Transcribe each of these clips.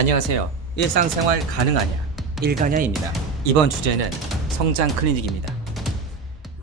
안녕하세요. 일상생활 가능하냐? 일가냐입니다. 이번 주제는 성장 클리닉입니다.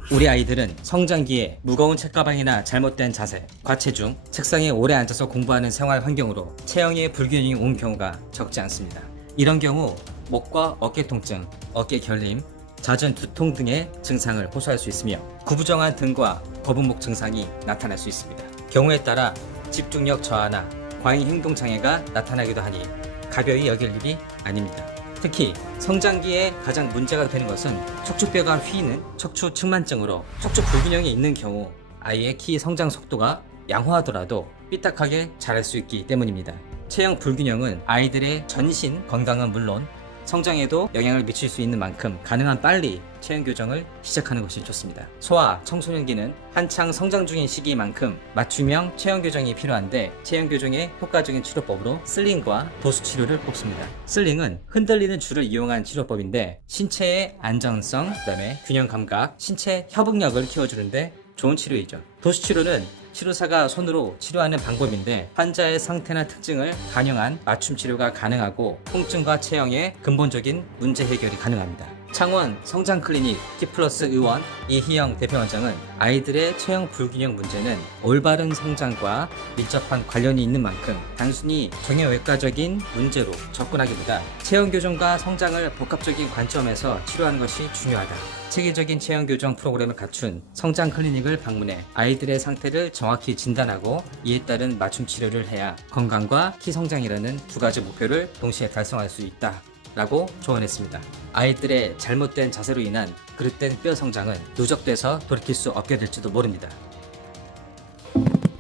우리 아이들은 성장기에 무거운 책가방이나 잘못된 자세, 과체중, 책상에 오래 앉아서 공부하는 생활 환경으로 체형의 불균형이 온 경우가 적지 않습니다. 이런 경우 목과 어깨 통증, 어깨 결림, 잦은 두통 등의 증상을 호소할 수 있으며 구부정한 등과 거북목 증상이 나타날 수 있습니다. 경우에 따라 집중력 저하나 과잉 행동 장애가 나타나기도 하니 가벼이 여길 일이 아닙니다. 특히 성장기에 가장 문제가 되는 것은 척추뼈가 휘는 척추 측만증으로 척추 불균형이 있는 경우 아이의 키 성장 속도가 양호하더라도 삐딱하게 자랄 수 있기 때문입니다. 체형 불균형은 아이들의 전신 건강은 물론 성장에도 영향을 미칠 수 있는 만큼 가능한 빨리 체형 교정을 시작하는 것이 좋습니다. 소아 청소년기는 한창 성장 중인 시기만큼 맞춤형 체형 교정이 필요한데 체형 교정의 효과적인 치료법으로 슬링과 도수 치료를 꼽습니다. 슬링은 흔들리는 줄을 이용한 치료법인데 신체의 안정성, 그다음에 균형 감각, 신체 협응력을 키워주는데 좋은 치료이죠. 도수 치료는 치료사가 손으로 치료하는 방법인데 환자의 상태나 특징을 반영한 맞춤 치료가 가능하고 통증과 체형의 근본적인 문제 해결이 가능합니다. 창원 성장 클리닉 키플러스 의원 이희영 대표원장은 아이들의 체형 불균형 문제는 올바른 성장과 밀접한 관련이 있는 만큼 단순히 정형외과적인 문제로 접근하기보다 체형 교정과 성장을 복합적인 관점에서 치료하는 것이 중요하다. 체계적인 체형 교정 프로그램을 갖춘 성장 클리닉을 방문해 아이들의 상태를 정확히 진단하고 이에 따른 맞춤 치료를 해야 건강과 키 성장이라는 두 가지 목표를 동시에 달성할 수 있다. 라고 조언했습니다. 아이들의 잘못된 자세로 인한 그릇된 뼈 성장은 누적돼서 돌이킬 수 없게 될지도 모릅니다.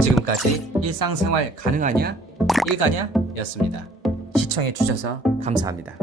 지금까지 일상생활 가능하냐? 일가냐? 였습니다. 시청해 주셔서 감사합니다.